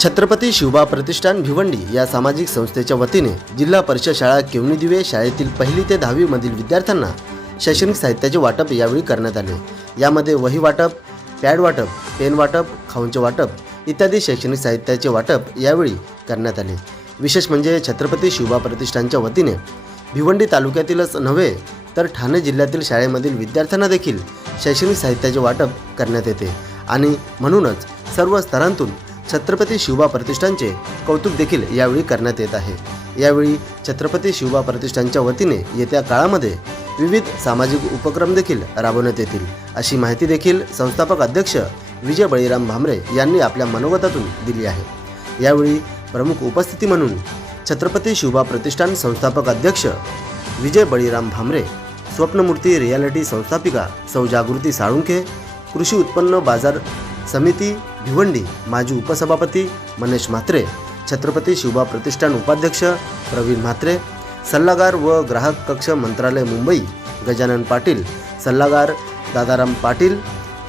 छत्रपती शिवबा प्रतिष्ठान भिवंडी या सामाजिक संस्थेच्या वतीने जिल्हा परिषद शाळा केवणी दिवे शाळेतील 1ली ते 10वी मधील विद्यार्थ्यांना शैक्षणिक साहित्याचे वाटप यावेळी करण्यात आले। यामध्ये वही वाटप, पॅड वाटप, पेन वाटप, खाऊंचे वाटप इत्यादी शैक्षणिक साहित्याचे वाटप यावेळी करण्यात आले। विशेष म्हणजे छत्रपती शिवबा प्रतिष्ठानच्या वतीने भिवंडी तालुक्यातीलच नव्हे तर ठाणे जिल्ह्यातील शाळेमधील विद्यार्थ्यांना देखील शैक्षणिक साहित्याचे वाटप करण्यात येते आणि म्हणूनच सर्व स्तरांतून छत्रपती शिवबा प्रतिष्ठानचे कौतुक देखील यावेळी करण्यात येत आहे। यावेळी छत्रपती शिवबा प्रतिष्ठानच्या वतीने येत्या काळामध्ये विविध सामाजिक उपक्रम देखील राबवण्यात येतील अशी माहिती देखील संस्थापक अध्यक्ष विजय बळीराम भामरे यांनी आपल्या मनोगतातून दिली आहे। यावेळी प्रमुख उपस्थिती म्हणून छत्रपती शिवबा प्रतिष्ठान संस्थापक अध्यक्ष विजय बळीराम भामरे, स्वप्नमूर्ती रियालिटी संस्थापिका सौ जागृती साळुंखे, कृषी उत्पन्न बाजार समिती भिवंडी माजी उपसभापती मनीष म्हात्रे, छत्रपती शिवबा प्रतिष्ठान उपाध्यक्ष प्रवीण म्हात्रे, सल्लागार व ग्राहक कक्ष मंत्रालय मुंबई गजानन पाटील, सल्लागार दादाराम पाटील,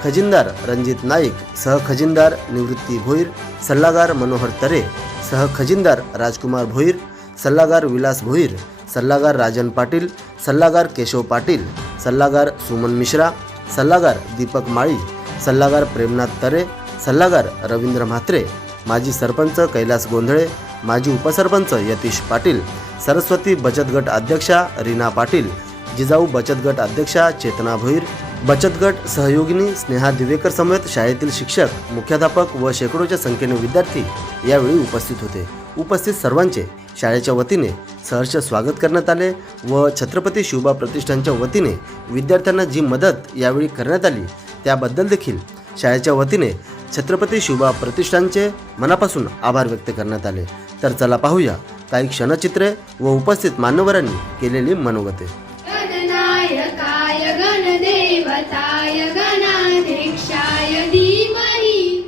खजिनदार रणजित नाईक, सहखजिनदार निवृत्ती भोईर, सल्लागार मनोहर तरे, सहखजिनदार राजकुमार भोईर, सल्लागार विलास भोईर, सल्लागार राजन पाटील, सल्लागार केशव पाटील, सल्लागार सुमन मिश्रा, सल्लागार दीपक माळी, सल्लागार प्रेमनाथ तरे, सल्लागार रवींद्र म्हात्रे, माजी सरपंच कैलास गोंधळे, माजी उपसरपंच यतीश पाटील, सरस्वती बचत गट अध्यक्षा रीना पाटील, जिजाऊ बचत गट अध्यक्षा चेतना भोईर, बचत गट सहयोगिनी स्नेहा दिवेकर समेत शाळेतील शिक्षक, मुख्याध्यापक व शेकडोच्या संख्येने विद्यार्थी यावेळी उपस्थित होते। उपस्थित सर्वांचे शाळेच्या वतीने सहर्ष स्वागत करण्यात आले व छत्रपती शिवबा प्रतिष्ठानच्या वतीने विद्यार्थ्यांना जी मदत यावेळी करण्यात आली त्याबद्दल देखील शाळेच्या वतीने छत्रपती शिवबा प्रतिष्ठानचे मनापासून आभार व्यक्त करण्यात आले। तर चला पाहूया काही क्षणचित्रे व उपस्थित मान्यवरांनी केलेली मनोगते। गणनायकाय गणदेवताय गणाध्यक्षाय धीमहि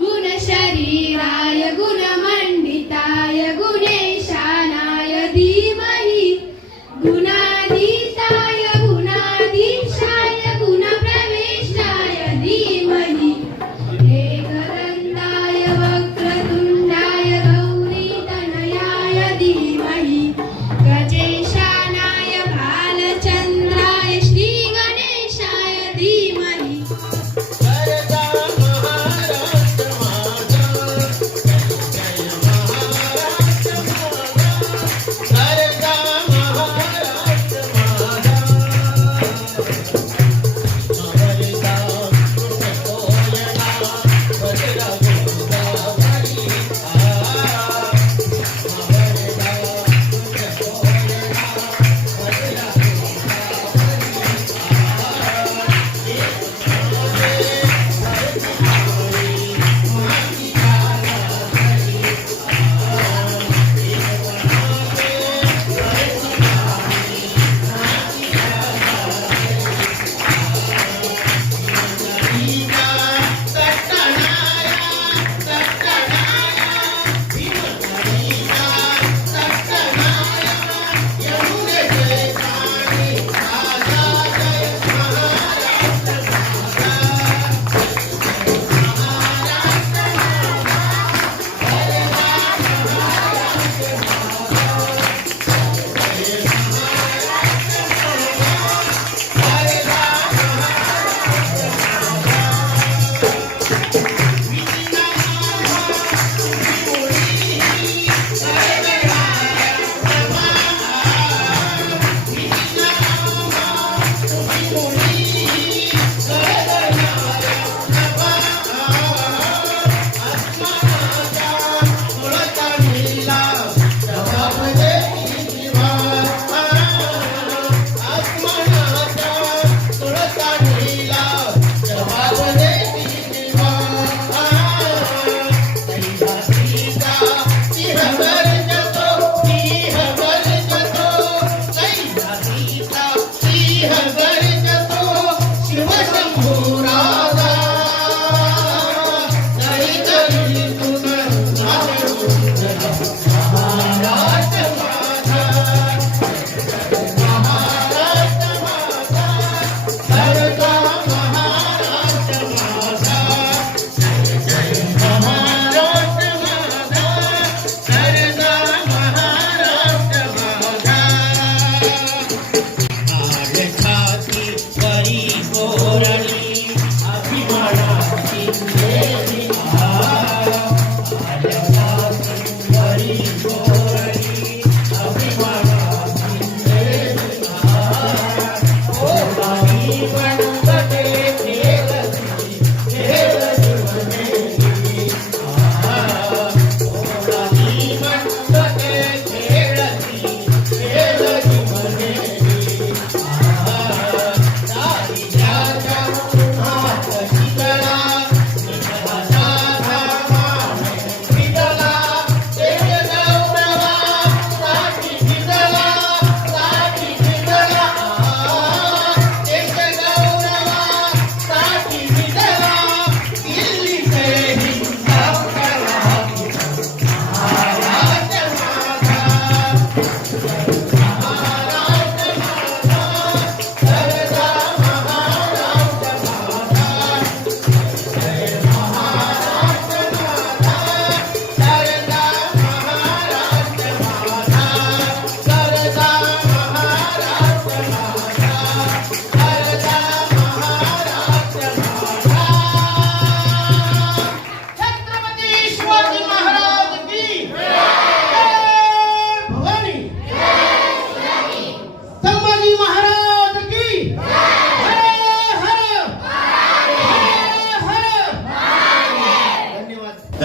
गुणशरीराय गुणमण्डिताय गुणेशानाय धीमहि गुणाधीशाय गुणाधीशाय गुणप्रवेशाय धीमहि एकदन्ताय वक्रतुण्डाय गौरीतनयाय धीमहि गजेशानाय भालचन्द्राय श्रीगणेशाय धीमहि।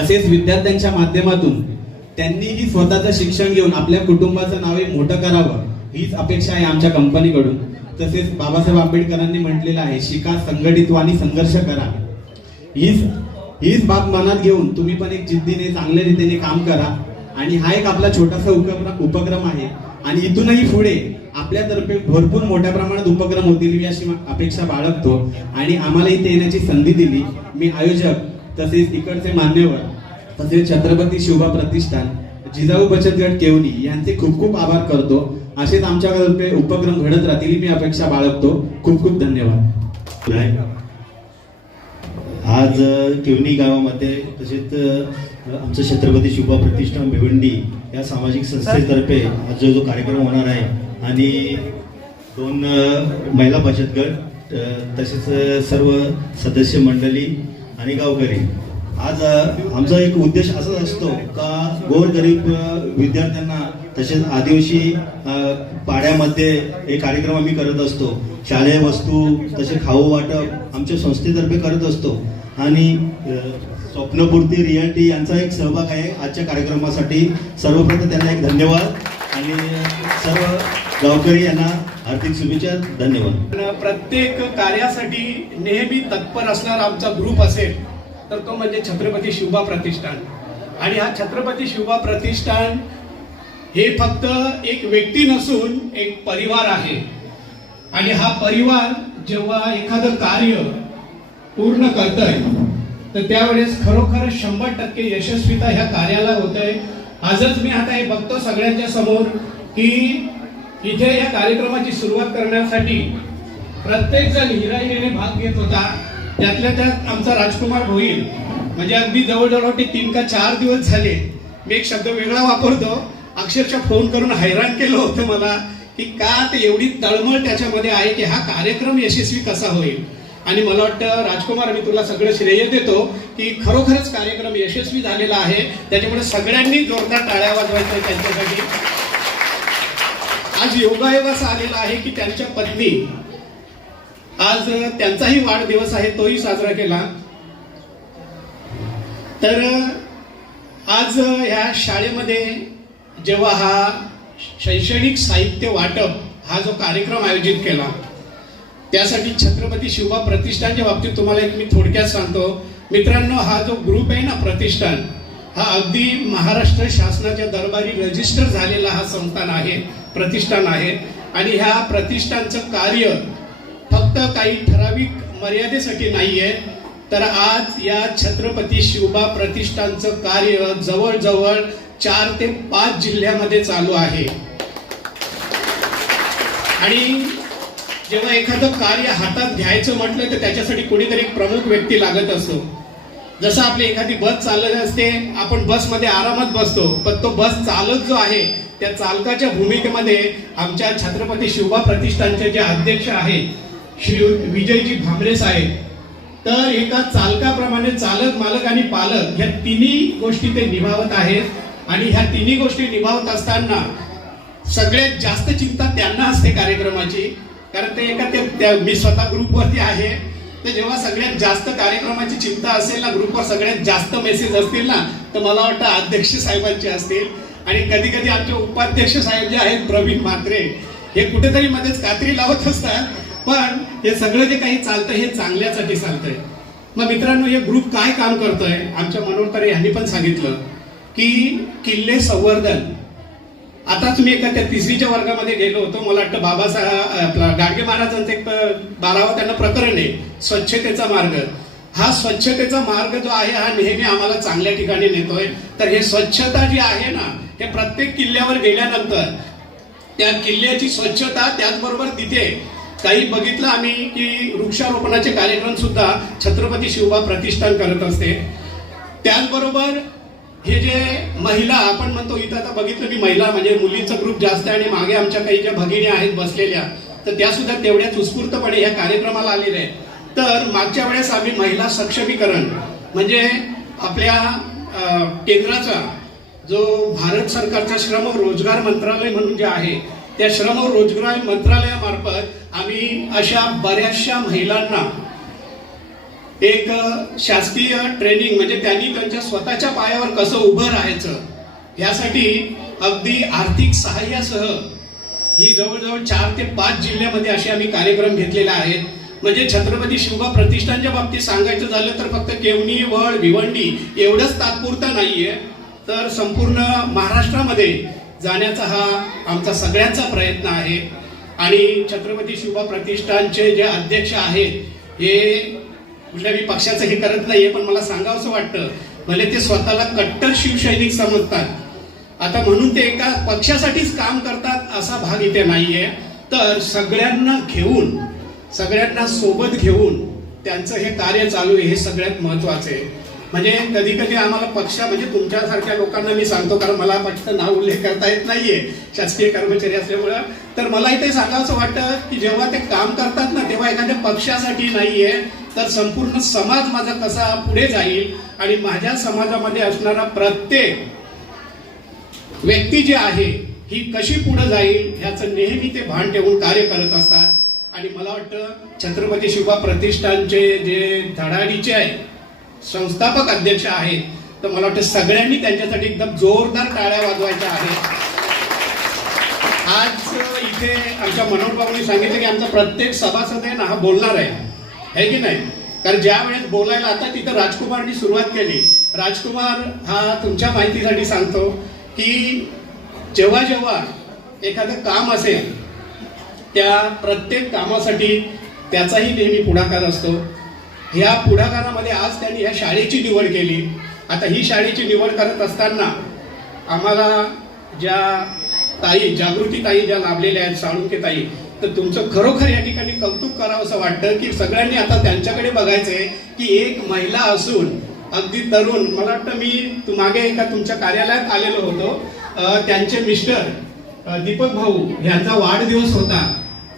तसेच विद्यार्थ्यांच्या माध्यमातून त्यांनीही स्वतःचं शिक्षण घेऊन आपल्या कुटुंबाचं नावे मोठं करावं हीच अपेक्षा आहे आमच्या कंपनीकडून. तसेच बाबासाहेब आंबेडकरांनी म्हटलेलं आहे, शिका, संघटित व्हा आणि संघर्ष करा. हीच बाब मनात घेऊन तुम्ही पण एक जिद्दीने चांगल्या रीतीने काम करा. आणि हा एक आपला छोटासा उपक्रम आहे आणि इथूनही पुढे आपल्यातर्फे भरपूर मोठ्या प्रमाणात उपक्रम होतील अशी अपेक्षा बाळगतो. आणि आम्हाला इथे येण्याची संधी दिली मी आयोजक तसेच इकडचे मान्यवर तसेच छत्रपती शिवबा प्रतिष्ठान, जिजाऊ बचत गट केवनी यांचे खूप खूप आभार करतो. असेच आमच्यातर्फे उपक्रम घडत राहतील मी अपेक्षा बाळगतो. खूप खूप धन्यवाद. आज केवनी गावामध्ये तसेच आमचं छत्रपती शिवबा प्रतिष्ठान भिवंडी या सामाजिक संस्थेतर्फे आज जो कार्यक्रम होणार आहे आणि 2 महिला बचत गट तसेच सर्व सदस्य मंडळी आणि गावकरी, आज आमचा एक उद्देश असाच असतो का गोरगरीब विद्यार्थ्यांना तसेच आदिवासी पाड्यामध्ये हे कार्यक्रम आम्ही करत असतो. शालेय वस्तू तसे खाऊ वाटप आमच्या संस्थेतर्फे करत असतो. आणि स्वप्नपूर्ती रियालिटी यांचा एक सहभाग आहे आजच्या कार्यक्रमासाठी. सर्वप्रथम त्यांना एक धन्यवाद आणि सर्व गावकरी यांना हार्दिक शुभेच्छा. धन्यवाद. प्रत्येक कार्यासाठी नेहमी तत्पर असणारा आमचा ग्रुप असेल तर तो म्हणजे छत्रपती शिवबा प्रतिष्ठान. आणि हा छत्रपती शिवबा प्रतिष्ठान हे फक्त एक व्यक्ती नसून एक परिवार आहे. आणि हा परिवार जेव्हा एखादं कार्य पूर्ण करतोय तर त्यावेळेस खरोखर 100% यशस्वीता ह्या कार्याला होतंय. आजच मी आता हे बघतो सगळ्यांच्या समोर की इथे या कार्यक्रमाची सुरुवात करण्यासाठी प्रत्येक जण हिराहिरीने भाग घेत होता. त्यातल्या त्यात आमचा राजकुमार भोईर म्हणजे अगदी जवळजवळ 3 का 4 दिवस झाले. मी एक शब्द वेगळा वापरतो, अक्षरशः फोन करून हैराण केलं होतं मला की का ते एवढी तळमळ त्याच्यामध्ये आहे की हा कार्यक्रम यशस्वी कसा होईल. आणि मला वाटतं राजकुमार, मी तुला सगळं श्रेय देतो की खरोखरच कार्यक्रम यशस्वी झालेला आहे. त्याच्यामुळे सगळ्यांनी जोरदार टाळ्या वाजवायच्या त्यांच्यासाठी. आज योगायोग असा आलेला आहे की त्यांच्या पत्नी, आज त्यांचाही वाढदिवस आहे, तोही साजरा केला. तर आज ह्या शाळेमध्ये जेव्हा हा शैक्षणिक साहित्य वाटप हा जो कार्यक्रम आयोजित केला त्यासाठी छत्रपती शिवबा प्रतिष्ठानच्या बाबतीत तुम्हाला एक मी थोडक्यात सांगतो. मित्रांनो, हा जो ग्रुप आहे ना प्रतिष्ठान, हा अगदी महाराष्ट्र शासनाच्या दरबारी रजिस्टर झालेला हा संस्थान आहे, प्रतिष्ठान आहे. आणि ह्या प्रतिष्ठानचं कार्य फक्त काही ठराविक मर्यादेसाठी नाहीये, तर आज या छत्रपती शिवबा प्रतिष्ठानचं कार्य जवळजवळ 4 ते 5 जिल्ह्यामध्ये चालू आहे. आणि जेव्हा एखादं कार्य हातात घ्यायचं म्हटलं तर त्याच्यासाठी कोणीतरी एक प्रमुख व्यक्ती लागत असतो. जसं आपली एखादी बस चालत असते, आपण बसमध्ये आरामात बसतो, पण तो बस चालक जो आहे त्या चालकाच्या भूमिकेमध्ये आमच्या छत्रपती शिवबा प्रतिष्ठानचे जे अध्यक्ष आहेत श्री विजयजी भांबरे साहेब, तर एका चालकाप्रमाणे चालक, मालक आणि पालक ह्या तिन्ही गोष्टी ते निभावत आहेत. आणि ह्या तिन्ही गोष्टी निभावत असताना सगळ्यात जास्त चिंता त्यांना असते कार्यक्रमाची, कारण ते एका मी स्वतः ग्रुपवरती आहे. तर जेव्हा सगळ्यात जास्त कार्यक्रमाची चिंता असेल ना, ग्रुपवर सगळ्यात जास्त मेसेज असतील ना, तर मला वाटतं अध्यक्ष साहेबांचे असतील. आणि कधी कधी आमचे उपाध्यक्ष साहेब जे आहेत प्रवीण म्हात्रे, हे कुठेतरी मध्येच कात्री लावत असतात. पण हे सगळं जे काही चालतंय हे चांगल्यासाठी चालतंय. मग मित्रांनो, हे ग्रुप काय काम करतोय, आमच्या मनोहर यांनी पण सांगितलं की किल्ले संवर्धन. आता तुम्ही एका त्या 3रीच्या वर्गामध्ये गेलो होतो, मला वाटतं बाबासाहेब गाडगे महाराजांचं एक 12वं त्यांना प्रकरण आहे, स्वच्छतेचा मार्ग. हा स्वच्छतेचा मार्ग जो आहे हा नेहमी आम्हाला चांगल्या ठिकाणी नेतोय. तर हे स्वच्छता जी आहे ना, हे प्रत्येक किल्ल्यावर गेल्यानंतर त्या किल्ल्याची स्वच्छता, त्याचबरोबर तिथे काही बघितलं आम्ही की वृक्षारोपणाचे कार्यक्रम सुद्धा छत्रपती शिवबा प्रतिष्ठान करत असते. त्याचबरोबर हे जे महिला आपण म्हणतो, इथं आता बघितलं मी महिला म्हणजे मुलींचा ग्रुप जास्त आहे आणि मागे आमच्या काही ज्या भगिनी आहेत बसलेल्या, तर त्या सुद्धा तेवढ्याच उत्स्फूर्तपणे या कार्यक्रमाला आलेल्या आहेत. तर मागच्या वेळेस आम्ही महिला सक्षमीकरण म्हणजे आपल्या केंद्राचा जो भारत सरकारचा श्रम रोजगार मंत्रालय म्हणून जे आहे, त्या श्रम रोजगार मंत्रालयामार्फत आम्ही अशा बऱ्याचशा महिलांना एक शासकीय ट्रेनिंग म्हणजे त्यांनी त्यांच्या स्वतःच्या पायावर कसं उभं राहायचं यासाठी अगदी आर्थिक सहाय्यासह ही जवळजवळ 4 ते 5 जिल्ह्यामध्ये असे आम्ही कार्यक्रम घेतलेले आहेत. म्हणजे छत्रपती शिवबा प्रतिष्ठानच्या बाबतीत सांगायचं झालं तर फक्त केवणी, वळ, भिवंडी एवढंच तात्पुरतं नाहीये, तर संपूर्ण महाराष्ट्रामध्ये जाण्याचा हा आमचा सगळ्यांचा प्रयत्न आहे. आणि छत्रपती शिवबा प्रतिष्ठानचे जे अध्यक्ष आहेत हे कुठल्या मी पक्षाचं हे करत नाहीये, पण मला सांगावंसं वाटतं, भले ते स्वतःला कट्टर शिवसैनिक समजतात, आता म्हणून ते एका पक्षासाठीच काम करतात असा भाग इथे नाहीये. तर सगळ्यांना घेऊन, सगळ्यांना सोबत घेऊन त्यांचं हे कार्य चालू आहे, हे सगळ्यात महत्वाचं आहे. म्हणजे कधी कधी आम्हाला पक्ष म्हणजे तुमच्यासारख्या लोकांना मी सांगतो, कारण मला पक्ष नाव उल्लेख करता येत नाहीये शासकीय कर्मचारी असल्यामुळं, तर मला इथे सांगावंसं वाटतं की जेव्हा ते काम करतात ना तेव्हा एखाद्या पक्षासाठी नाहीये, तर संपूर्ण समाज माझा कसा पुढे जाईल आणि माझ्या समाजामध्ये असणारा प्रत्येक व्यक्ती जी आहे ही कशी पुढे जाईल ह्याचं नेहमी ते भान ठेवून कार्य करत असतात. आणि मला वाटतं छत्रपती शिवबा प्रतिष्ठानचे जे धडाडीचे आहे संस्थापक अध्यक्ष आहेत, तर मला वाटतं सगळ्यांनी त्यांच्यासाठी एकदम जोरदार टाळ्या वाजवायच्या आहेत. आज इथे आमच्या मनोहर बाबूंनी सांगितलं की आमचा प्रत्येक सभासद आहे ना हा बोलणार आहे की नाही, कारण ज्या वेळेस बोलायला आता तिथं राजकुमारनी सुरुवात केली. राजकुमार हा तुमच्या माहितीसाठी सांगतो की जेव्हा जेव्हा एखादं काम असेल त्या प्रत्येक कामासाठी त्याचाही नेहमी पुढाकार असतो. ह्या पुढाकारामध्ये आज त्यांनी ह्या शाळेची निवड केली. आता ही शाळेची निवड करत असताना आम्हाला ज्या ताई, जागृती ताई ज्या लाभलेल्या आहेत, साळुंके ताई, तर तुमचं खरोखर या ठिकाणी कौतुक करावं असं वाटतं की सगळ्यांनी आता त्यांच्याकडे बघायचंय की एक महिला असून अगदी तरुण, मला वाटतं मी मागे एका तुमच्या कार्यालयात आलेलो होतो, त्यांचे मिस्टर दीपक भाऊ यांचा वाढदिवस होता,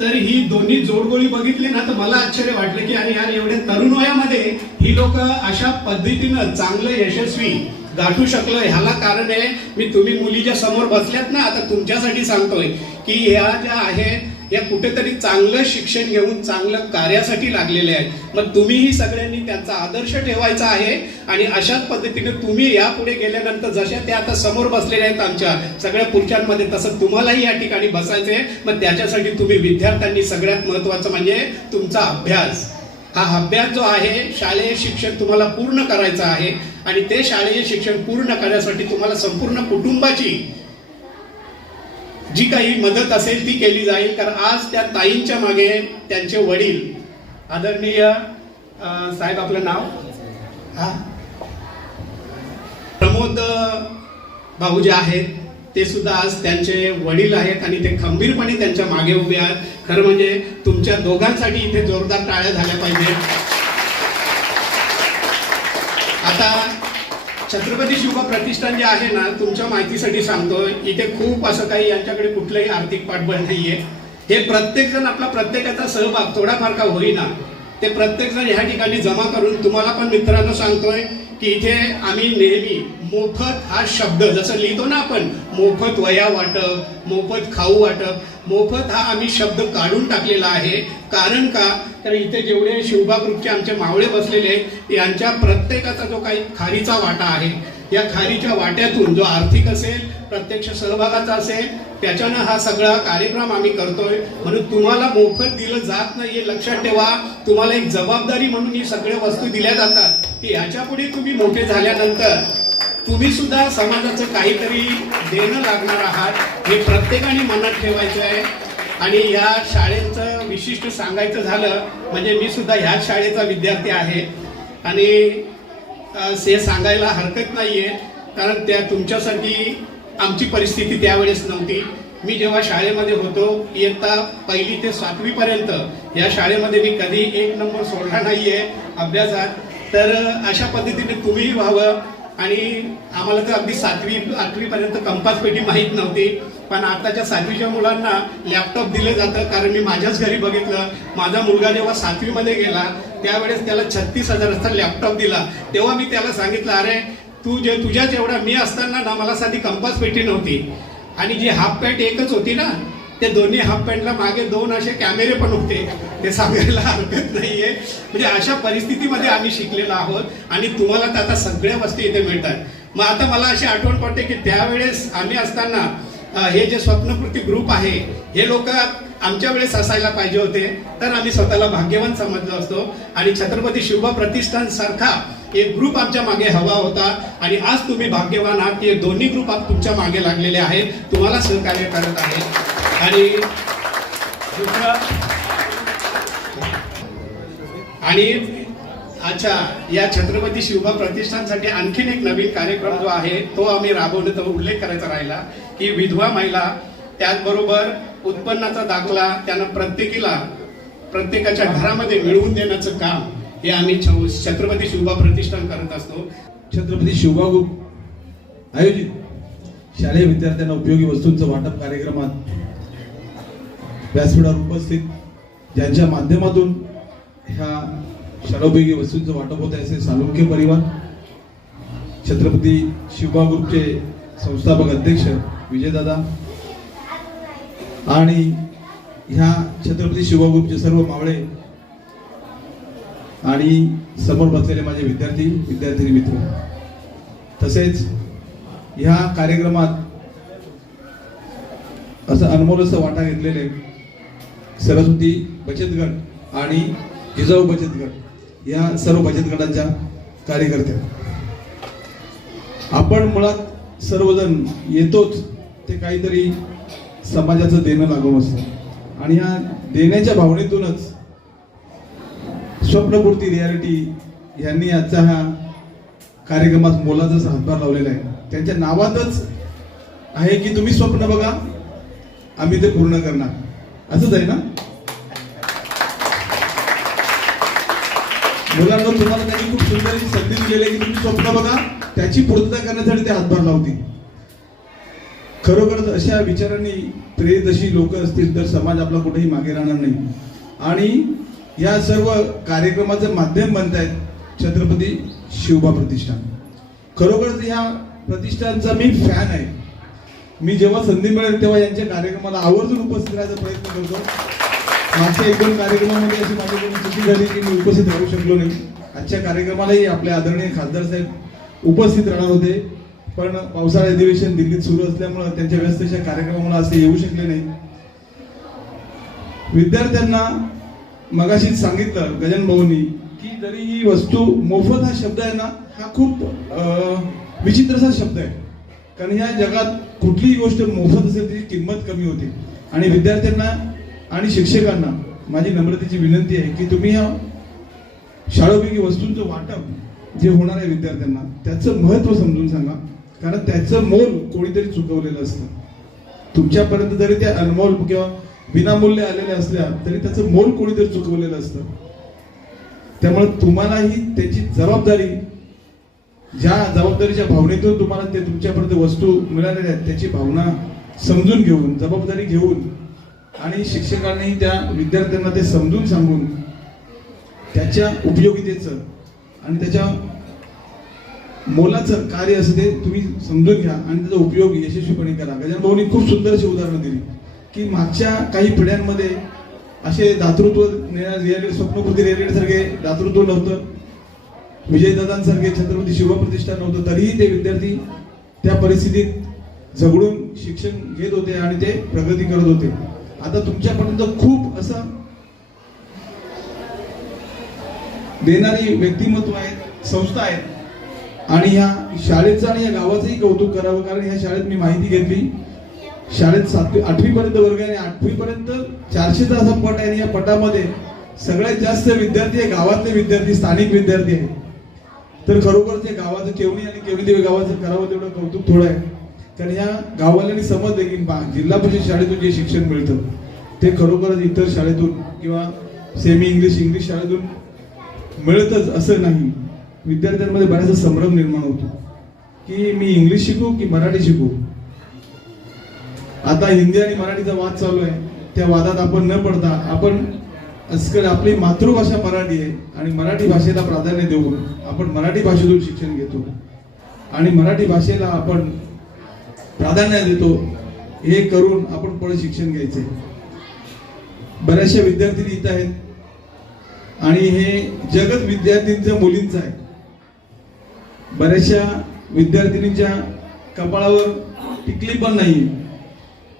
तर ही दोन्ही जोडगोळी बघितली ना तर मला आश्चर्य वाटलं की अरे यार एवढ्या तरुण वयामध्ये ही लोक अशा पद्धतीनं चांगलं यशस्वी गाठू शकलं. ह्याला कारण आहे मी तुम्ही मुली ज्या समोर बसल्यात ना आता तुमच्यासाठी सांगतोय की ह्या ज्या आहेत या कुठेतरी चांगलं शिक्षण घेऊन चांगलं कार्यासाठी लागलेले आहेत. मग तुम्हीही सगळ्यांनी त्यांचा आदर्श ठेवायचा आहे आणि अशाच पद्धतीने तुम्ही यापुढे गेल्यानंतर जशा त्या आता समोर बसलेल्या आहेत आमच्या सगळ्या पुरुषांमध्ये, तसं तुम्हालाही या ठिकाणी बसायचंय. मग त्याच्यासाठी तुम्ही विद्यार्थ्यांनी सगळ्यात महत्वाचं म्हणजे तुमचा अभ्यास, हा अभ्यास जो आहे शालेय शिक्षण तुम्हाला पूर्ण करायचं आहे आणि ते शालेय शिक्षण पूर्ण करण्यासाठी तुम्हाला संपूर्ण कुटुंबाची जी काही मदत असेल ती केली जाईल. कारण आज त्या ताईंच्या मागे त्यांचे वडील आदरणीय साहेब, आपलं नाव प्रमोद भाऊ जे आहेत ते सुद्धा आज त्यांचे वडील आहेत आणि ते खंबीरपणे त्यांच्या मागे उभे आहेत. खरं म्हणजे तुमच्या दोघांसाठी इथे जोरदार टाळ्या झाल्या पाहिजेत. आता छत्रपती शिवबा प्रतिष्ठान जे आहे ना, तुमच्या माहितीसाठी सांगतोय, इथे खूप असं काही यांच्याकडे कुठलंही आर्थिक पाठबळ नाहीये. हे प्रत्येक जण आपला प्रत्येकाचा सहभाग थोडाफार का होईना ते प्रत्येक जण ह्या ठिकाणी जमा करून, तुम्हाला पण मित्रांनो सांगतोय की इथे आम्ही नेहमी मोफत हा शब्द जसं लिहितो ना आपण, मोफत वया वाटप, मोफत खाऊ वाटप, मोफत हा आम्ही शब्द काढून टाकलेला आहे. कारण का, तर इथे जेवढे शिवबा ग्रुपचे आमचे मावळे बसलेले आहेत यांच्या प्रत्येकाचा जो काही खारीचा वाटा आहे, या खारीच्या वाट्यातून जो आर्थिक असेल, प्रत्यक्ष सहभागाचा असेल, त्याच्यानं हा सगळा कार्यक्रम आम्ही करतोय. म्हणून तुम्हाला मोफत दिलं जात नाहीये, लक्षात ठेवा. तुम्हाला एक जबाबदारी म्हणून ही सगळ्या वस्तू दिल्या जातात की याच्या पुढे तुम्ही मोठे झाल्यानंतर तुम्ही सुद्धा समाजाचं काहीतरी देणं लागणार आहात, हे प्रत्येकाने मनात ठेवायचं आहे. आणि या शाळेचं विशिष्ट सांगायचं झालं म्हणजे मी सुद्धा ह्याच शाळेचा विद्यार्थी आहे आणि हे सांगायला हरकत नाहीये, कारण त्या तुमच्यासाठी आमची परिस्थिती त्यावेळेस नव्हती. मी जेव्हा शाळेमध्ये होतो इयत्ता 1ली ते 7वी पर्यंत या शाळेमध्ये मी कधी 1 नंबर सोडला नाहीये अभ्यासात. तर अशा पद्धतीने तुम्हीही व्हावं. आणि आम्हाला तर अगदी 7वी 8वी पर्यंत कंपास पेटी माहीत नव्हती, पण आताच्या 7वीच्या मुलांना लॅपटॉप दिलं जातं. कारण मी माझ्याच घरी बघितलं, माझा मुलगा जेव्हा 7वी मध्ये गेला त्यावेळेस त्याला 36,000चा लॅपटॉप दिला. तेव्हा मी त्याला सांगितलं, अरे तुझ्याच एवढा मी असताना ना मला साधी कंपास पेटी नव्हती आणि जी हाफ पॅन्ट एकच होती ना, ते दोन्ही हाफ पॅन्टला मागे 2 असे कॅमेरे पण होते, ते सांगायला हरकत नाहीये. म्हणजे अशा परिस्थितीमध्ये आम्ही शिकलेलो आहोत आणि तुम्हाला तर आता सगळ्या वस्तू इथे मिळतात. मग आता मला अशी आठवण पडते की त्यावेळेस आम्ही असताना हे जे स्वप्नपूर्ती ग्रुप आहे हे लोक आमच्या वेळेस असायला पाहिजे होते, तर आम्ही स्वतःला भाग्यवान समजलो असतो. आणि छत्रपती शिवबा प्रतिष्ठान सारखा एक ग्रुप आमच्या मागे हवा होता आणि आज तुम्ही भाग्यवान आहात की दोन्ही ग्रुप तुमच्या मागे लागलेले आहेत, तुम्हाला सहकार्य करत आहेत. आणि अच्छा, या छत्रपती शिवबा प्रतिष्ठानसाठी आणखीन एक नवीन कार्यक्रम जो आहे तो आम्ही राबवण्याचा उल्लेख करायचा राहिला की विधवा महिला, त्याचबरोबर उत्पन्नाचा दाखला त्यांना प्रत्येकाच्या घरामध्ये मिळवून देण्याचं काम हे आम्ही छत्रपती शिवबा प्रतिष्ठान करत असतो. छत्रपती शिवबा ग्रुप आयोजित शालेय विद्यार्थ्यांना उपयोगी वस्तूंचं वाटप कार्यक्रमात व्यासपीठावर उपस्थित ज्यांच्या माध्यमातून ह्या शाळोपयोगी वस्तूंचं वाटप होत आहे असे सालुंखे परिवार, छत्रपती शिवबा ग्रुपचे संस्थापक अध्यक्ष विजयदादा आणि ह्या छत्रपती शिवबा ग्रुपचे सर्व मावळे आणि समोर बसलेले माझे विद्यार्थी मित्र, तसेच ह्या कार्यक्रमात असं अनमोल असं वाटा घेतलेले सरस्वती बचत गट आणि जिजाऊ बचत गट या सर्व बचत गटांच्या कार्यकर्त्या. आपण मुळात सर्वजण येतोच ते काहीतरी समाजाचं देणं लागून असतं आणि ह्या देण्याच्या भावनेतूनच स्वप्नपूर्ती रियालिटी यांनी आजचा हा कार्यक्रमात मोलाचा हातभार लावलेला आहे. त्यांच्या नावातच आहे की तुम्ही स्वप्न बघा, आम्ही ते पूर्ण करणार, असंच आहे ना मुलांना. तुम्हाला त्यांनी खूप सुंदर अशी संधी दिलेली आहे की तुम्ही स्वप्न बघा, त्याची पूर्तता करण्यासाठी ते हातभार लावतील. खरोखरच अशा विचारांनी प्रेरित अशी लोक असतील तर समाज आपला कुठेही मागे राहणार नाही. आणि या सर्व कार्यक्रमाचं माध्यम बनतायत छत्रपती शिवबा प्रतिष्ठान. खरोखरच या प्रतिष्ठानचा मी फॅन आहे. मी जेव्हा संधी मिळेल तेव्हा यांच्या कार्यक्रमाला आवर्जून उपस्थित राहायचा प्रयत्न करतो. मागच्या 1-2 कार्यक्रमामध्ये अशी माझ्याकडून चुकी झाली की मी उपस्थित राहू शकलो नाही. आजच्या कार्यक्रमालाही आपले आदरणीय खासदार साहेब उपस्थित राहणार होते, पण पावसाळी अधिवेशन दिल्लीत सुरू असल्यामुळे त्यांच्या व्यस्तच्या कार्यक्रमामुळे असे येऊ शकले नाही. विद्यार्थ्यांना मगाशीच सांगितलं गजानन भाऊंनी की जरी ही वस्तू मोफत हा शब्द आहे ना, हा खूप विचित्रसा शब्द आहे. कारण ह्या जगात कुठलीही गोष्ट मोफत असेल त्याची किंमत कमी होते. आणि विद्यार्थ्यांना आणि शिक्षकांना माझी नम्रतेची विनंती आहे की तुम्ही ह्या शाळोपयोगी वस्तूंचं वाटप जे होणार आहे विद्यार्थ्यांना त्याचं महत्त्व समजून सांगा. कारण त्याचं मोल कोणीतरी चुकवलेलं असतं. तुमच्यापर्यंत जरी त्या अनमोल किंवा विनामूल्य आलेल्या असल्या तरी त्याचं मोल कोणीतरी चुकवलेलं असतं. त्यामुळे तुम्हालाही त्याची जबाबदारी, ज्या जबाबदारीच्या भावनेतून तुम्हाला ते तुमच्यापर्यंत वस्तू मिळालेल्या आहेत त्याची भावना समजून घेऊन, जबाबदारी घेऊन आणि शिक्षकांनीही त्या विद्यार्थ्यांना ते समजून सांगून त्याच्या उपयोगितेचं आणि त्याच्या मोलाचं कार्य असं ते तुम्ही समजून घ्या आणि त्याचा उपयोग यशस्वीपणे करा. गजानन भाऊंनी खूप सुंदर अशी उदाहरणं दिली की मागच्या काही पिढ्यांमध्ये असे दातृत्व रियालिटी, स्वप्नपूर्ती रियालिटी सारखे दातृत्व नव्हतं, विजयदादांसारखे छत्रपती शिवबा प्रतिष्ठान नव्हतं, तरीही ते विद्यार्थी त्या परिस्थितीत झगडून शिक्षण घेत होते आणि ते प्रगती करत होते. आता तुमच्यापर्यंत खूप असं देणारी व्यक्तिमत्व आहेत, संस्था आहेत आणि ह्या शाळेचं आणि या गावाचंही कौतुक करावं. कारण ह्या शाळेत मी माहिती घेतली, शाळेत 7वी पर्यंत वर्ग आहे आणि 8वी पर्यंत 400चा असा पट आहे आणि या पटामध्ये सगळ्यात जास्त विद्यार्थी हे गावातले विद्यार्थी, स्थानिक विद्यार्थी आहेत. तर खरोखर ते गावाचं केवणी आणि केवणी गावाचं करावं तेवढं कौतुक थोडं आहे. कारण या गाववाल्यांनी समजलं की जिल्हा परिषद शाळेतून जे शिक्षण मिळतं ते खरोखरच इतर शाळेतून किंवा सेमी इंग्लिश शाळेतून मिळतच असं नाही. विद्यार्थ्यांमध्ये बराचसा संभ्रम निर्माण होतो की मी इंग्लिश शिकू की मराठी शिकू. आता हिंदी आणि मराठीचा वाद चालू आहे. त्या वादात आपण न पडता आपण आजकाल आपली मातृभाषा मराठी आहे आणि मराठी भाषेला प्राधान्य देऊन आपण मराठी भाषेतून शिक्षण घेतो आणि मराठी भाषेला आपण प्राधान्य देतो. हे करून आपण पुढे शिक्षण घ्यायचे. बऱ्याचशा विद्यार्थी इथं आहेत आणि हे जगत विद्यार्थ्यांच्या मुलींचं आहे. बऱ्याचशा विद्यार्थिनींच्या कपाळावर टिकली पण नाही.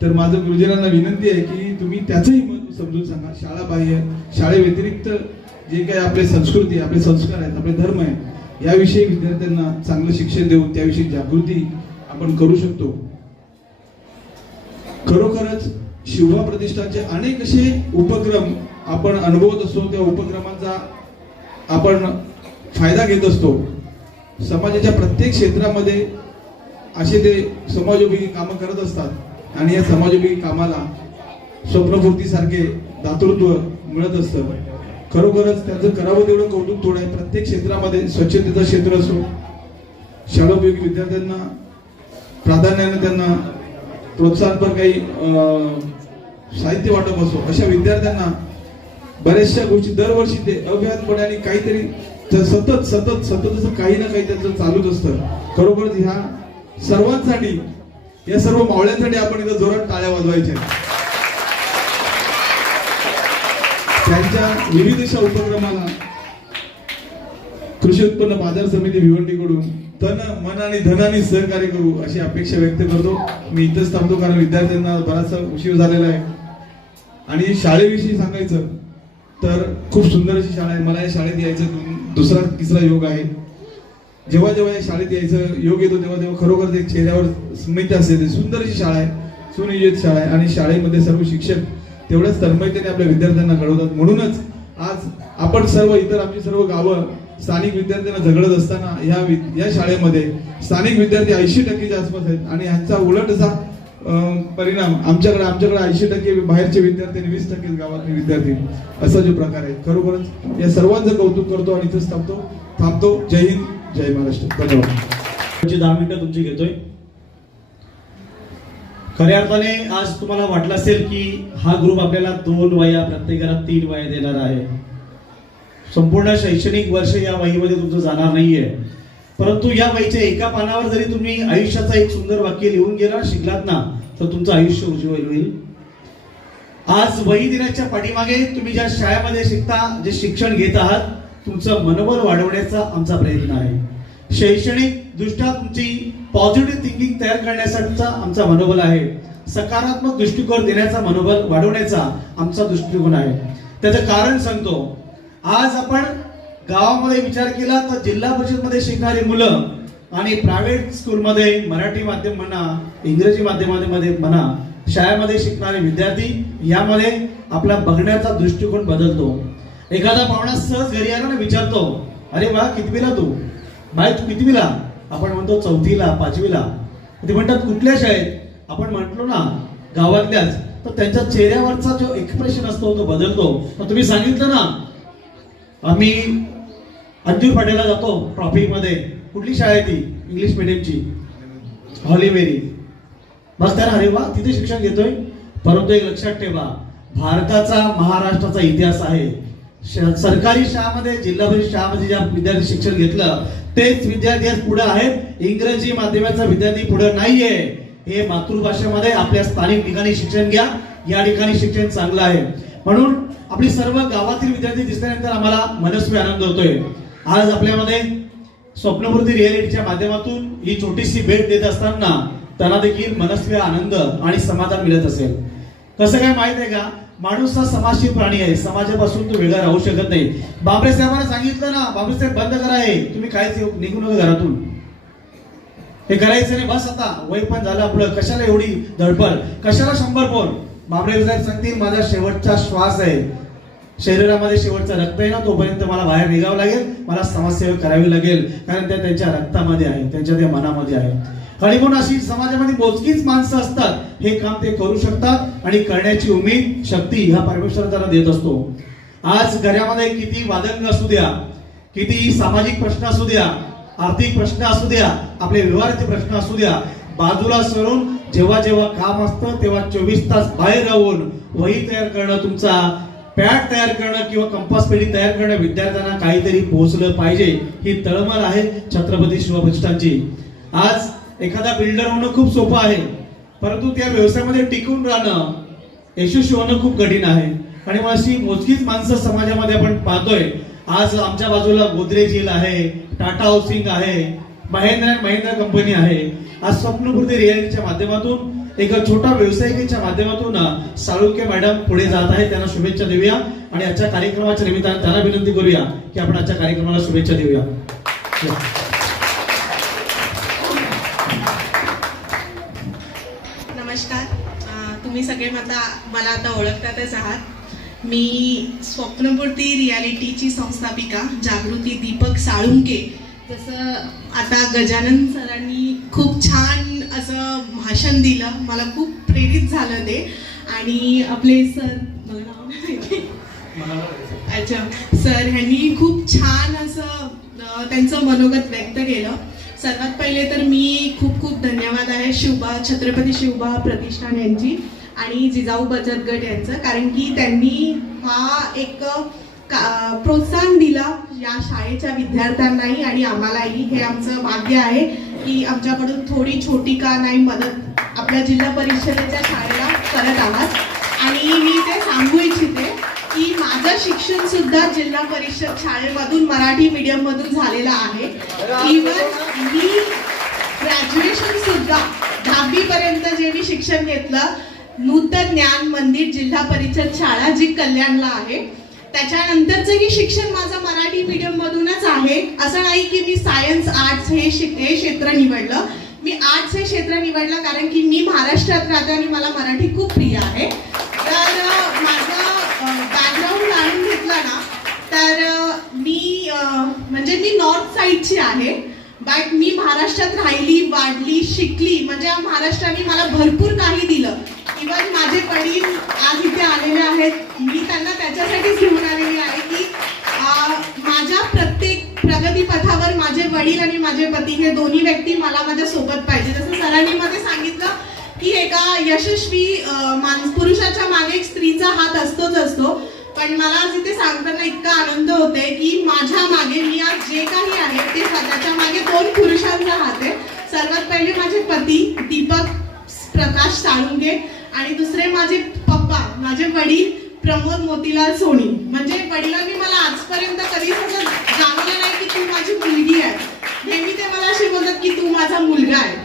तर माझं गुरुजनांना विनंती आहे की तुम्ही त्याचंही महत्त्व समजून सांगा. शाळाबाह्य, शाळेव्यतिरिक्त जे काही आपले संस्कृती, आपले संस्कार आहेत, आपले धर्म आहे, याविषयी विद्यार्थ्यांना चांगलं शिक्षण देऊन त्याविषयी जागृती आपण करू शकतो. खरोखरच शिवभा प्रतिष्ठानचे अनेक असे उपक्रम आपण अनुभवत असतो. त्या उपक्रमांचा आपण फायदा घेत असतो. समाजाच्या प्रत्येक क्षेत्रामध्ये असे ते समाजोपयोगी कामं करत असतात आणि या समाजोपयोगी कामाला स्वप्नपूर्तीसारखे दातृत्व मिळत असतं. खरोखरच त्याचं करावं तेवढं कौतुक थोडं आहे. प्रत्येक क्षेत्रामध्ये स्वच्छतेचं क्षेत्र असो, शाळोपयोगी विद्यार्थ्यांना प्राधान्याने त्यांना प्रोत्साहनपर काही साहित्य वाटप असो, अशा विद्यार्थ्यांना बऱ्याचशा गोष्टी दरवर्षी ते अव्याहतपणे आणि काहीतरी सतत सतत सतत असं काही ना काही त्यांचं चालूच असतं. खरोखरच ह्या सर्वांसाठी, या सर्व मावळ्यांसाठी आपण इथं जोरात टाळ्या वाजवायच्या. त्यांच्या विविध अशा उपक्रमाला कृषी उत्पन्न बाजार समिती भिवंडीकडून तन मन आणि धनाने सहकार्य करू अशी अपेक्षा व्यक्त करतो. मी इथंच थांबतो कारण विद्यार्थ्यांना बराचसा उशीर झालेला आहे. आणि शाळेविषयी सांगायचं तर खूप सुंदर अशी शाळा आहे. मला या शाळेत यायचं दुसरा तिसरा योग आहे. जेव्हा जेव्हा या शाळेत यायचं योग येतो तेव्हा तेव्हा खरोखर ते चेहऱ्यावर स्मित असते. ते सुंदर अशी शाळा आहे, सुनियोजित शाळा आहे आणि शाळेमध्ये सर्व शिक्षक तेवढ्याच तन्मयतेने आपल्या विद्यार्थ्यांना घडवतात. म्हणूनच आज आपण सर्व इतर आमची सर्व गावं स्थानिक विद्यार्थ्यांना झगडत असताना या शाळेमध्ये स्थानिक विद्यार्थी 80%च्या आसपास आहेत आणि ह्यांचा उलट असा परिणाम आमच्याकडे 80% बाहेरचे विद्यार्थी आणि 20% गावातले विद्यार्थी, असा जो प्रकार आहे. खरोखरच या सर्वांचं कौतुक करतो आणि इथंच थांबतो. जय हिंद, जय महाराष्ट्र. धन्यवाद. 10 मिनिटं तुमची घेतोय. खऱ्या अर्थाने आज तुम्हाला वाटलं असेल की हा ग्रुप आपल्याला 2 वया, प्रत्येकाला 3 वया देणार आहे. संपूर्ण शैक्षणिक वर्ष या वहीमध्ये तुमचं जाणार नाहीये, परंतु या वहीच्या एका पानावर जरी तुम्ही आयुष्याचा एक सुंदर वाक्य लिहून गेला, शिकलात ना, तर तुमचं आयुष्य उज्ज्वल होईल. आज वही दिनाच्या पाठीमागे तुम्ही ज्या शाळेमध्ये शिकता, जे शिक्षण घेत आहात, तुमचं मनोबल वाढवण्याचा आमचा प्रयत्न आहे. शैक्षणिक दृष्ट्या तुमची पॉझिटिव्ह थिंकिंग तयार करण्यासाठीचा आमचा मनोबल आहे. सकारात्मक दृष्टिकोन देण्याचा, मनोबल वाढवण्याचा आमचा दृष्टिकोन आहे. त्याचं कारण सांगतो. आज आपण गावामध्ये विचार केला तर जिल्हा परिषदमध्ये शिकणारी मुलं आणि प्रायव्हेट स्कूलमध्ये मराठी माध्यम म्हणा, इंग्रजी माध्यमामध्ये म्हणा, शाळेमध्ये शिकणारे विद्यार्थी, यामध्ये आपला बघण्याचा दृष्टिकोन बदलतो. एखादा पाहुणा सहज घरी आला ना, विचारतो, अरे वा कितवीला तू? बाय तू कितवीला? आपण म्हणतो 4थीला, 5वीला. ते म्हणतात कुठल्या शाळेत? आपण म्हटलो ना गावातल्याच. तर त्यांच्या चेहऱ्यावरचा जो एक्सप्रेशन असतो तो बदलतो. तर तुम्ही सांगितलं ना आम्ही अंजूर फाट्याला जातो ट्रॉफिक मध्ये, कुठली शाळा आहे ती? इंग्लिश मिडियमची, हॉलीमेरी. बस त्याला अरे वा तिथे शिक्षण घेतोय. परंतु एक लक्षात ठेवा, भारताचा, महाराष्ट्राचा इतिहास आहे. सरकारी शाळामध्ये, जिल्हा परिषद शाळामध्ये ज्या विद्यार्थी शिक्षण घेतलं तेच विद्यार्थी आज पुढे आहेत. इंग्रजी माध्यमाचा विद्यार्थी पुढे नाहीये. हे मातृभाषेमध्ये आपल्या स्थानिक ठिकाणी शिक्षण घ्या. या ठिकाणी शिक्षण चांगलं आहे. म्हणून आपली सर्व गावातील विद्यार्थी दिसल्यानंतर आम्हाला मनस्वी आनंद होतोय. आज आपल्यामध्ये स्वप्नपूर्ती रिअलिटीच्या माध्यमातून ही छोटीशी भेट देत असताना त्यांना देखील मनस्वी आनंद आणि समाधान मिळत असेल. कसं काय माहित आहे का, माणूस हा समाजशील प्राणी आहे. समाजापासून तो वेगळा राहू शकत नाही. बांबरे साहेबांना सांगितलं ना, बांबरे साहेब बंद करा हे, तुम्ही काहीच निघू नका घरातून, हे करायचं नाही, बस आता वय पण झालं आपलं, कशाला एवढी धडपड, कशाला 100 फोन. बांबरे साहेब सांगतील माझा शेवटचा श्वास आहे, शरीरामध्ये शेवटचं रक्त आहे ना, तोपर्यंत मला बाहेर निघावं लागेल, मला समाजसेवा करावी लागेल, कारण त्या त्यांच्या रक्तामध्ये आहे, त्यांच्या त्या मनामध्ये आहे. आणि म्हणून अशी समाजामध्ये मोजकीच माणसं असतात, हे काम ते करू शकतात आणि करण्याची उमेद, शक्ती ह्या परमेश्वर त्यांना देत असतो. आज घरामध्ये किती वादंग असू द्या, किती सामाजिक प्रश्न असू द्या, आर्थिक प्रश्न असू द्या, आपले व्यवहाराचे प्रश्न असू द्या, बाजूला सरून जेव्हा जेव्हा काम असतं तेव्हा 24 तास बाहेर राहून वही तयार करणं, तुमचा पॅड तयार करणं किंवा कंपास पेटी तयार करणं, विद्यार्थ्यांना काहीतरी पोहोचलं पाहिजे, ही तळमळ आहे छत्रपती शिवबा प्रतिष्ठानची. आज एखादा बिल्डर होणं खूप सोपं आहे, परंतु त्या व्यवसायामध्ये टिकून राहणं, यशस्वी होणं खूप कठीण आहे. आणि मग अशी मोजकीच माणसं समाजामध्ये आपण पाहतोय. आज आमच्या बाजूला गोदरेज हिल आहे, टाटा हाऊसिंग आहे, महिंद्रा कंपनी आहे. आज स्वप्नपूर्ती रियालिटीच्या माध्यमातून एक छोटा व्यावसायिकेच्या माध्यमातून साळुंखे मॅडम पुढे जात आहेत. त्यांना शुभेच्छा देऊया आणि आजच्या कार्यक्रमाच्या निमित्ताने त्यांना विनंती करूया की आपण आजच्या कार्यक्रमाला शुभेच्छा देऊया. नमस्कार. तुम्ही सगळे मला आता ओळखतातच आहात. मी स्वप्नपूर्ती रियालिटीची संस्थापिका जागृती दीपक साळुंखे. जसं आता गजानन सरांनी खूप छान असं भाषण दिलं, मला खूप प्रेरित झालं ते. आणि आपले सर, मला नाव नाही माहिती. अच्छा, सर ह्यांनी खूप छान असं त्यांचं मनोगत व्यक्त केलं. सर्वात पहिले तर मी खूप खूप धन्यवाद आहे छत्रपती शिवबा प्रतिष्ठान यांची आणि जिजाऊ बचत गट यांचं, कारण की त्यांनी हा एक प्रोत्साहन दिला या शाळेच्या विद्यार्थ्यांनाही आणि आम्हालाही. हे आमचं भाग्य आहे की आमच्याकडून थोडी छोटी का नाही मदत आपल्या जिल्हा परिषदेच्या शाळेला करत आहात. आणि मी ते सांगू इच्छिते की माझं शिक्षण सुद्धा जिल्हा परिषद शाळेमधून मराठी मीडियम मधून झालेलं आहे. इव्हन मी ग्रॅज्युएशन सुद्धा 10वी पर्यंत जे मी शिक्षण घेतलं नूतन ज्ञान मंदिर जिल्हा परिषद शाळा जी कल्याणला आहे, त्याच्यानंतरचंही शिक्षण माझं मराठी मीडियम मधूनच आहे. असं नाही की मी सायन्स आर्ट्स हे क्षेत्र निवडलं. मी आर्ट्स हे क्षेत्र निवडलं कारण की मी महाराष्ट्रात राहते आणि मला मराठी खूप प्रिय आहे. तर माझं बॅकग्राऊंड जाणून घेतलं ना तर मी नॉर्थ साईडची आहे, बट मी महाराष्ट्रात राहिली, वाढली, शिकली. म्हणजे महाराष्ट्राने मला भरपूर काही दिलं. इव्हन माझे वडील आज इथे आलेले आहेत, मी त्यांना त्याच्यासाठीच घेऊन आलेली आहे की माझ्या प्रत्येक प्रगती पथावर माझे वडील आणि माझे पती हे दोन्ही व्यक्ती मला माझ्या सोबत पाहिजे. जसं सरांनी मध्ये सांगितलं की एका यशस्वी पुरुषाच्या मागे एक स्त्रीचा हात असतो. पण मला आज इथे सांगताना इतका आनंद होतोय की माझ्या मागे मी आज जे काही आहे ते त्याच्या मागे 2 पुरुषांचा हात आहे. सर्वात पहिले माझे पती दीपक प्रकाश साळुंखे आणि दुसरे माझे पप्पा, माझे वडील प्रमोद मोतीलाल सोनी. म्हणजे वडिलांनी मला आजपर्यंत कधीच असं जाणवलं नाही की तू माझी मुलगी आहे. नेहमी ते मला असे बोलतात की तू माझा मुलगा आहे.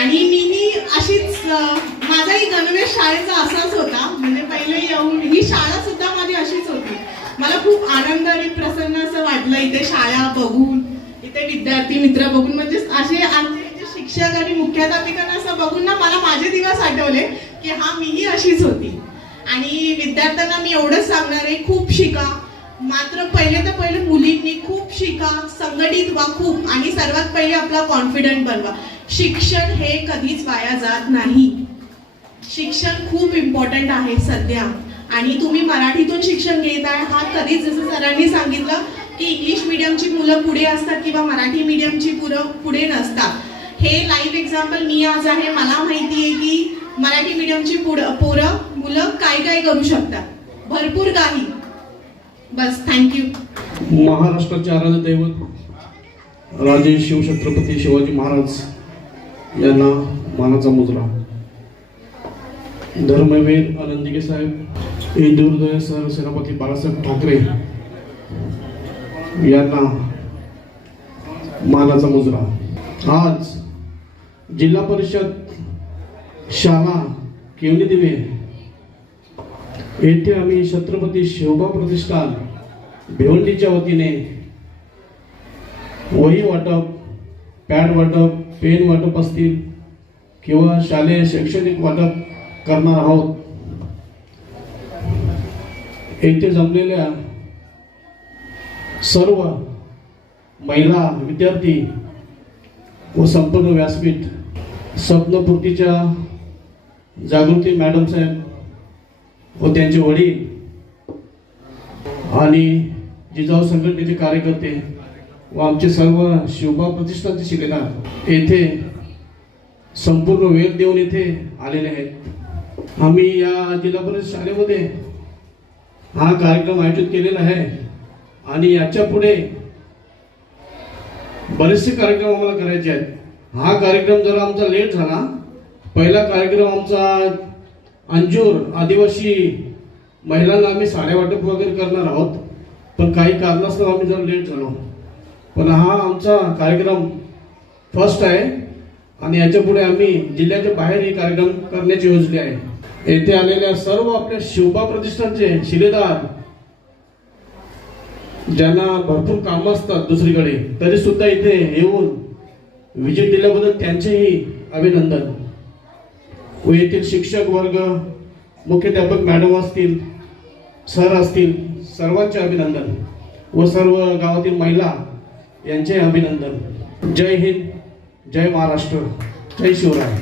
आणि मीही अशीच माझाही गणवेश शाळेचा असाच होता. म्हणजे पहिले येऊन ही शाळा सुद्धा माझी अशीच होती. मला खूप आनंद आणि प्रसन्न असं वाटलं इथे शाळा बघून, इथे विद्यार्थी मित्र बघून. म्हणजे असे आमचे शिक्षक आणि मुख्याध्यापिकांना असं बघून ना मला माझे दिवस आठवले की हा मीही अशीच होती. आणि विद्यार्थ्यांना मी एवढंच सांगणार आहे, खूप शिका. मात्र पहिले मुलींनी खूप शिका, संघटित व्हा खूप, आणि सर्वात पहिले आपला कॉन्फिडंट बनवा. शिक्षण हे कधीच वाया जात नाही. शिक्षण खूप इम्पॉर्टंट आहे सध्या. आणि तुम्ही मराठीतून शिक्षण घेत आहे हा कधीच, जसं सरांनी सांगितलं की इंग्लिश मिडियमची मुलं पुढे असतात किंवा मराठी मिडियमची पुढे नसतात. हे लाईव्ह एक्झाम्पल मी आज आहे. मला माहिती आहे की मराठी मिडियमची मुलं काय करू शकतात, भरपूर काही. बस, थँक्यू. महाराष्ट्राचे आराध्य दैवत राजे शिवछत्रपती शिवाजी महाराज यांना मानाचा मुजरा. धर्मवीर आनंदिके साहेब, हिंदुहृदय सेनापती बाळासाहेब ठाकरे यांना मानाचा मुजरा. आज जिल्हा परिषद शाळा केवली दिवे येथे आम्ही छत्रपती शिवबा प्रतिष्ठान भिवंडीच्या वतीने वही वाटप, पॅड वाटप, पेन वाटप असतील किंवा शालेय शैक्षणिक वाटप करणार आहोत. येथे जमलेल्या सर्व महिला विद्यार्थी व संपूर्ण व्यासपीठ, स्वप्नपूर्तीच्या जागृती मॅडम साहेब व त्यांचे वडील आणि जिजाऊ संघटनेचे कार्यकर्ते व आमचे सर्व शिवबा प्रतिष्ठानचे शिलेदार येथे संपूर्ण वेळ देऊन येथे आलेले आहेत. आम्ही या जिल्हा परिषद शाळेमध्ये हा कार्यक्रम आयोजित केलेला आहे आणि याच्या पुढे बरेचसे कार्यक्रम आम्हाला करायचे आहेत. हा कार्यक्रम जर आमचा लेट झाला पहिला कार्यक्रम आमचा अंजूर आदिवासी महिलांना आम्ही साड्या वाटप वगैरे करणार आहोत, पण काही कारणास्तव आम्ही जरा लेट झालो. पण हा आमचा कार्यक्रम फर्स्ट आहे आणि याच्यापुढे आम्ही जिल्ह्याच्या बाहेर हे कार्यक्रम करण्याची योजना आहे. येथे आलेल्या सर्व आपल्या शिवबा प्रतिष्ठानचे शिलेदार, ज्यांना भरपूर कामं असतात दुसरीकडे, तरी सुद्धा इथे येऊन विजिट दिल्याबद्दल त्यांचेही अभिनंदन. व येथील शिक्षक वर्ग, मुख्याध्यापक मॅडम असतील, सर असतील, सर्वांचे अभिनंदन व सर्व गावातील महिला यांचे अभिनंदन. जय हिंद, जय महाराष्ट्र, जय शिवराय.